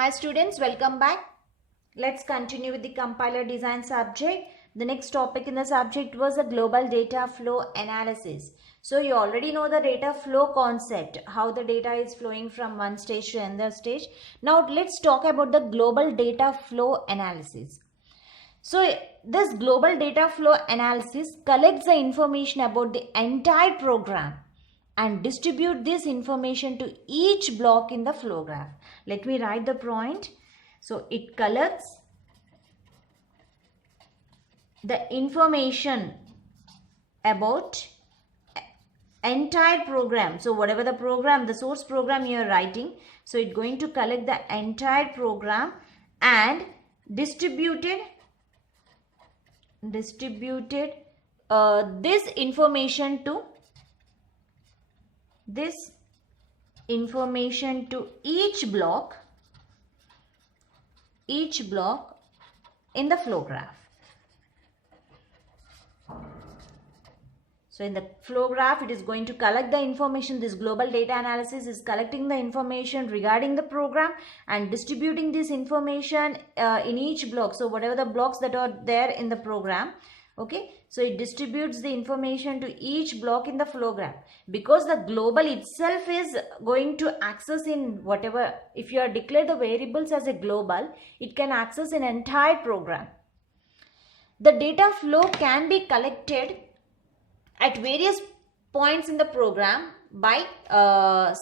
Hi students, welcome back. Let's continue with the compiler design subject. The next topic in the subject was a global data flow analysis. So you already know the data flow concept, how the data is flowing from one stage to another stage. Now let's talk about the global data flow analysis. So this global data flow analysis collects the information about the entire program and distribute this information to each block in the flow graph. Let me write the point. So it collects the information about entire program. So whatever the program, the source program you are writing, so it's going to collect the entire program and distributed this information to each block in the flow graph. So in the flow graph, it is going to collect the information. This global data analysis is collecting the information regarding the program and distributing this information in each block. So whatever the blocks that are there in the program, okay, so it distributes the information to each block in the flow graph. Because the global itself is going to access in whatever, if you are declared the variables as a global, it can access an entire program. The data flow can be collected at various points in the program by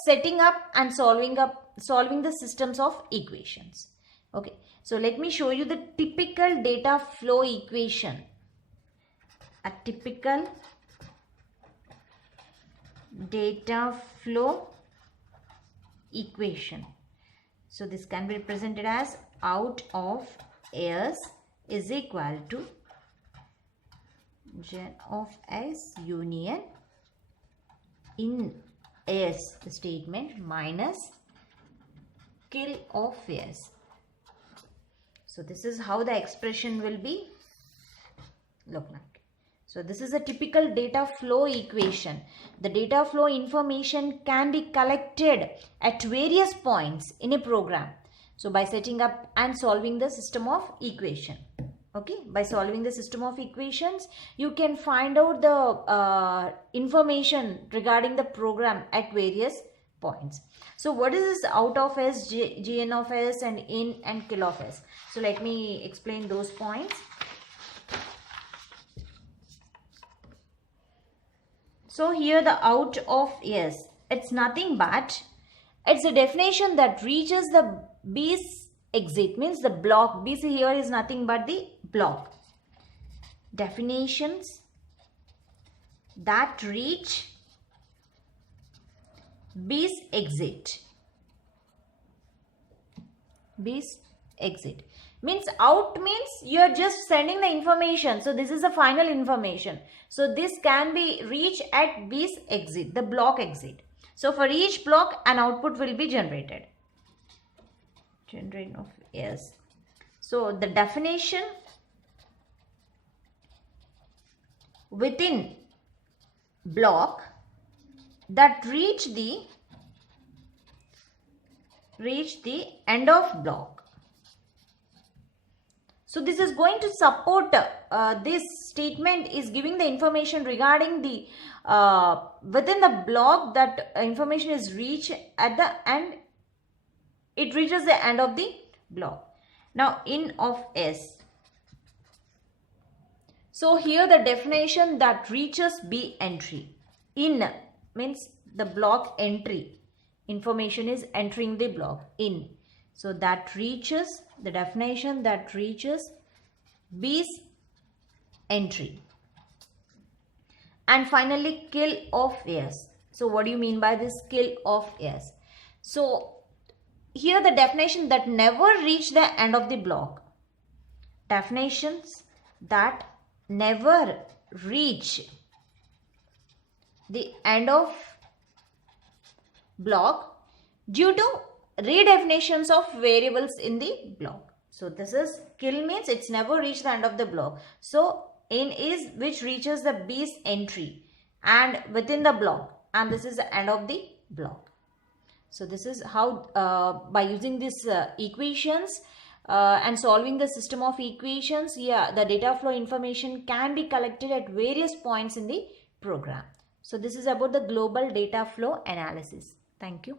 setting up and solving the systems of equations. Okay, so let me show you the typical data flow equation. A typical data flow equation. So this can be represented as out of S is equal to gen of S union in S statement minus kill of S. So this is how the expression will be look like. So this is a typical data flow equation. The data flow information can be collected at various points in a program. So by setting up and solving the system of equation. Okay, by solving the system of equations, you can find out the information regarding the program at various points. So what is this out of S, gn of S and in and kill of S? So let me explain those points. So here the out of S, it's nothing but, it's a definition that reaches the B's exit, means the block. B here is nothing but the block. Definitions that reach B's exit. B's exit means out means you are just sending the information. So this is the final information. So this can be reached at B's exit, the block exit. So for each block an output will be generated. Generate of S. So the definition within block that reach the end of block. So this is going to support this statement is giving the information regarding the within the block that information is reached at the end. It reaches the end of the block. Now in of S. So here the definition that reaches B entry. In means the block entry. Information is entering the block in. So that reaches, the definition that reaches B's entry. And finally kill of S. So what do you mean by this kill of S? So here the definition that never reach the end of the block. Definitions that never reach the end of block due to redefinitions of variables in the block. So this is kill means it's never reached the end of the block. So in is which reaches the B's entry and within the block, and this is the end of the block. So this is how by using these equations and solving the system of equations, the data flow information can be collected at various points in the program. So this is about the global data flow analysis. Thank you.